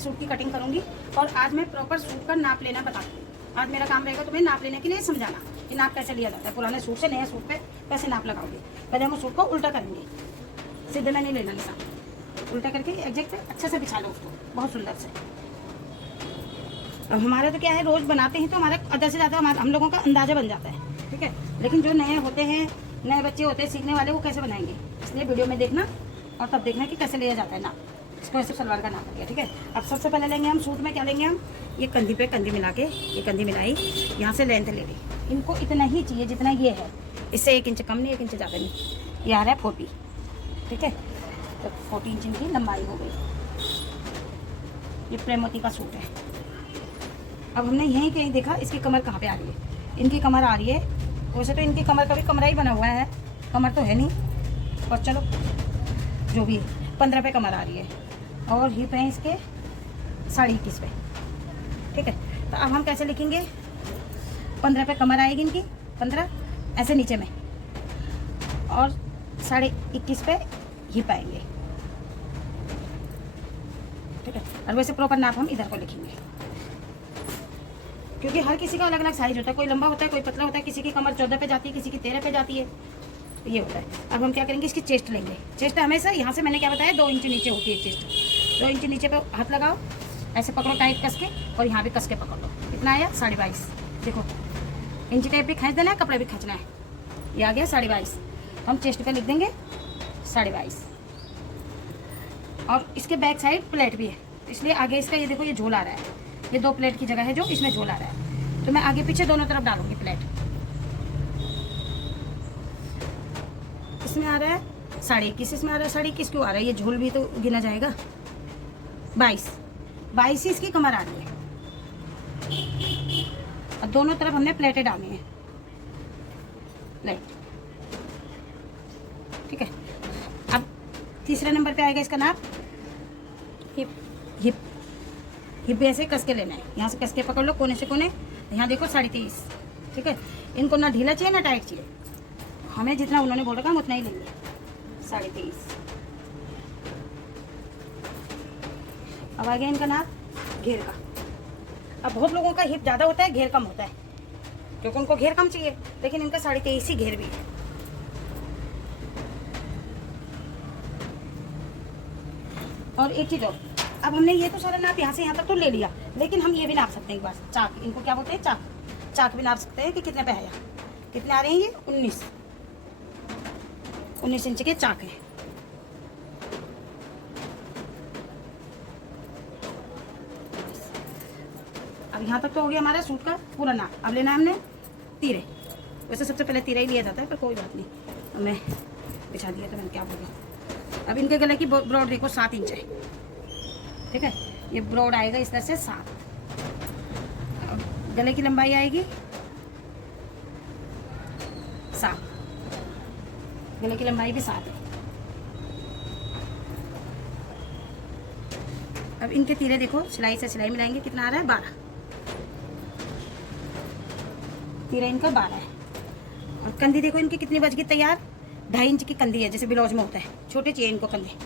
Suit की cutting करूँगी और आज मैं प्रॉपर सूट का नाप लेना बता दूँगी। आज मेरा काम रहेगा तुम्हें नाप लेने के लिए समझाना कि नाप कैसे लिया जाता है। पुराने सूट से नए सूट पे कैसे नाप लगाओगे। पहले हम उस सूट को उल्टा करेंगे, सीधे में नहीं लेना निशान, उल्टा करके एग्जैक्ट अच्छे से बिछा लो उसको बहुत सुंदर से। अब हमारा तो क्या है, रोज़ बनाते हैं तो हमारा आधा से ज़्यादा हम लोगों का अंदाज़ा बन जाता है, ठीक है। लेकिन जो नए होते हैं, नए बच्चे होते हैं सीखने वाले, वो कैसे बनाएंगे, इसलिए वीडियो में देखना और तब देखना कि कैसे लिया जाता है नाप। इसको ऐसे सलवार का नाप हो गया, ठीक है। अब सबसे पहले लेंगे हम सूट में क्या लेंगे हम, ये कंधी पे कंधी मिला के, ये कंधी मिलाई, यहाँ से लेंथ ले ली। इनको इतना ही चाहिए जितना ये है, इससे 1 इंच कम नहीं, 1 इंच ज़्यादा नहीं। ये आ रहा है 40, ठीक है। तो 40 इंच इनकी लंबाई हो गई। ये प्रेम मोती का सूट है। अब हमने यहीं कहीं देखा इसकी कमर कहाँ पे आ रही है। इनकी कमर आ रही है, वैसे तो इनकी कमर का भी कमरा ही बना हुआ है, कमर तो है नहीं, और चलो जो भी 15 पे कमर आ रही है और हिप है इसके 21.5 पे, ठीक है। तो अब हम कैसे लिखेंगे, 15 पे कमर आएगी इनकी, 15 ऐसे नीचे में, और 21.5 पे हिप आएंगे, ठीक है। और वैसे प्रॉपर नाप हम इधर को लिखेंगे, क्योंकि हर किसी का अलग अलग साइज होता है। कोई लंबा होता है, कोई पतला होता है, किसी की कमर 14 पे जाती है, किसी की 13 पे जाती है, तो ये होता है। अब हम क्या करेंगे, इसकी चेस्ट लेंगे। चेस्ट हमेशा यहाँ से मैंने क्या बताया, 2 इंच नीचे होती है चेस्ट। 2 इंच नीचे पे हाथ लगाओ, ऐसे पकड़ो टाइट कस के, और यहाँ भी कस के पकड़ लो। कितना आया, 22.5। देखो इंच टेप भी खींच देना है, कपड़े भी खींचना है। ये आ गया 22.5। हम चेस्ट पे लिख देंगे 22.5। और इसके बैक साइड प्लेट भी है, इसलिए आगे इसका ये देखो, ये झोल आ रहा है। ये 2 प्लेट की जगह है जो इसमें झोल आ रहा है, तो मैं आगे पीछे दोनों तरफ डालूंगी प्लेट। इसमें आ रहा है 21.5, इसमें आ रहा है 21.5। क्यों आ रहा है, ये झोल भी तो गिना जाएगा। 22 ही इसकी कमर आ रही है, और दोनों तरफ हमने प्लेटें डालनी है, प्लेट, ठीक है। अब तीसरे नंबर पे आएगा इसका नाप, हिप। हिप हिप भी ऐसे कस के लेना है, यहाँ से कस के पकड़ लो कोने से कोने। यहाँ देखो 23.5, ठीक है। इनको ना ढीला चाहिए ना टाइट चाहिए, हमें जितना उन्होंने बोल रखा हम उतना ही लेंगे, 23.5। अब आ गया इनका नाप घेर का। अब बहुत लोगों का हिप ज़्यादा होता है, घेर कम होता है, क्योंकि उनको घेर कम चाहिए, लेकिन इनका 23.5 ही घेर भी है। और एक चीज़ और, अब हमने ये तो सारा नाप यहाँ से यहाँ तक तो ले लिया, लेकिन हम ये भी नाप सकते हैं एक बार, चाक, इनको क्या बोलते हैं, चाक। चाक भी नाप सकते हैं कि कितने पे आया, कितने आ रहे हैं ये, 19 इंच के चाक है। अब यहाँ तक तो हो गया हमारा सूट का पूरा नाप। अब लेना है हमने तीरे। वैसे सबसे पहले तीरा ही लिया जाता है, पर कोई बात नहीं, अब मैं बिछा दिया तो मैंने क्या बोला। अब इनके गले की ब्रॉड देखो 7 इंच है, ठीक है। ये ब्रॉड आएगा इस तरह से 7। अब गले की लंबाई आएगी 7, गले की लंबाई भी 7 है। अब इनके तीरे देखो, सिलाई से सिलाई मिलाएंगे, कितना आ रहा है, 12। तीरा इनका 12 है। और कंधी देखो इनकी कितनी बच गई तैयार, 2.5 इंच की कंधी है, जैसे ब्लाउज में होता है, छोटे चाहिए इनको कंधी।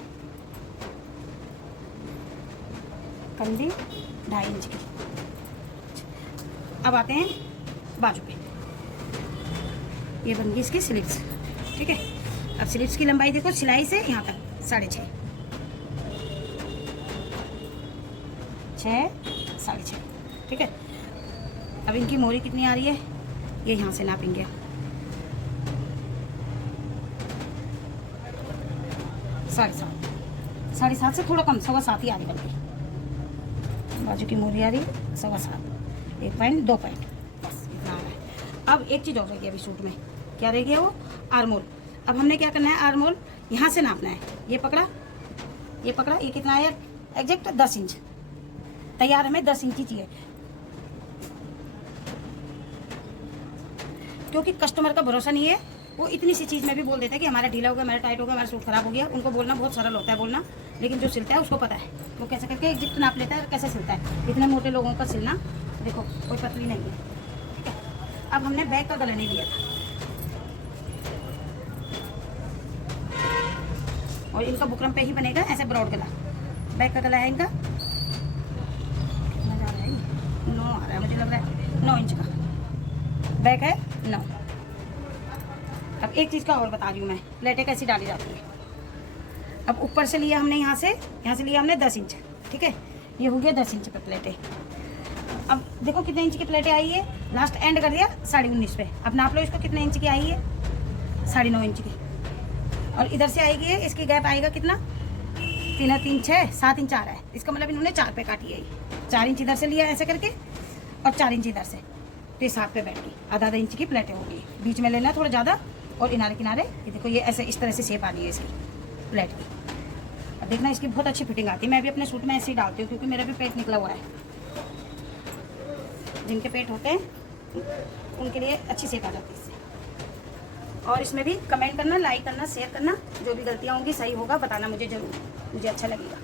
कंधी 2.5 इंच की। अब आते हैं बाजू पे, ये बन गई इसकी स्लीव्स, ठीक है। अब स्लीव्स की लंबाई देखो, सिलाई से यहाँ तक 6.5, 6.5, ठीक है। अब इनकी मोरी कितनी आ रही है, ये यहाँ से नापेंगे, 7.5, 7.5 से थोड़ा कम, 7.25 ही आ रही बल्कि। बाजू की मोरी आ रही है 7.25, 1 पॉइंट 2 पॉइंट, बस इतना आ रहा है। अब एक चीज़ और रह गई अभी सूट में, क्या रह गया, वो आर्मोल। अब हमने क्या करना है, आर्मोल यहाँ से नापना है। ये पकड़ा, ये पकड़ा, ये कितना आया, एग्जैक्ट 10 इंच तैयार, हमें 10 इंच ही चाहिए, क्योंकि कस्टमर का भरोसा नहीं है। वो इतनी सी चीज़ में भी बोल देता है कि हमारा ढीला हो गया, हमारा टाइट हो गया, हमारा सूट खराब हो गया। उनको बोलना बहुत सरल होता है बोलना, लेकिन जो सिलता है उसको पता है वो कैसे करके एग्जैक्ट नाप लेता है और कैसे सिलता है। इतने मोटे लोगों का सिलना देखो, कोई पतली नहीं है, ठीक है। अब हमने बैक का गला नहीं लिया था, और इनका बुकरम पे ही बनेगा ऐसे ब्रॉड गला। बैक का गला है इनका बैक है 9। अब एक चीज़ का और बता रही हूँ मैं, प्लेटें कैसी डाली जाती है। अब ऊपर से लिया हमने, यहाँ से लिया हमने 10 इंच, ठीक है, ये हो गया 10 इंच पे प्लेटें। अब देखो कितने इंच की प्लेटें आई है, लास्ट एंड कर दिया 19.5 पे। अब नाप लो इसको कितने इंच की आई है, 9.5 इंच की। और इधर से आएगी है, इसकी गैप आएगा कितना, 3 3 6 7 इंच आ रहा है। इसका मतलब इन्होंने 4 पे काटी है, 4 इंच इधर से लिया ऐसे करके और 4 इंच इधर से, तो ये 7 पे बैठ गई। आधा इंच की प्लेटें होगी, बीच में लेना थोड़ा ज़्यादा और किनारे किनारे ये देखो, ये ऐसे इस तरह से शेप आनी है इसकी प्लेट की। अब देखना इसकी बहुत अच्छी फिटिंग आती है। मैं भी अपने सूट में ऐसे ही डालती हूँ क्योंकि मेरा भी पेट निकला हुआ है। जिनके पेट होते हैं उनके लिए अच्छी शेप आ जाती है इससे। और इसमें भी कमेंट करना, लाइक करना, शेयर करना, जो भी गलतियाँ होंगी सही होगा बताना मुझे ज़रूर, मुझे अच्छा लगेगा।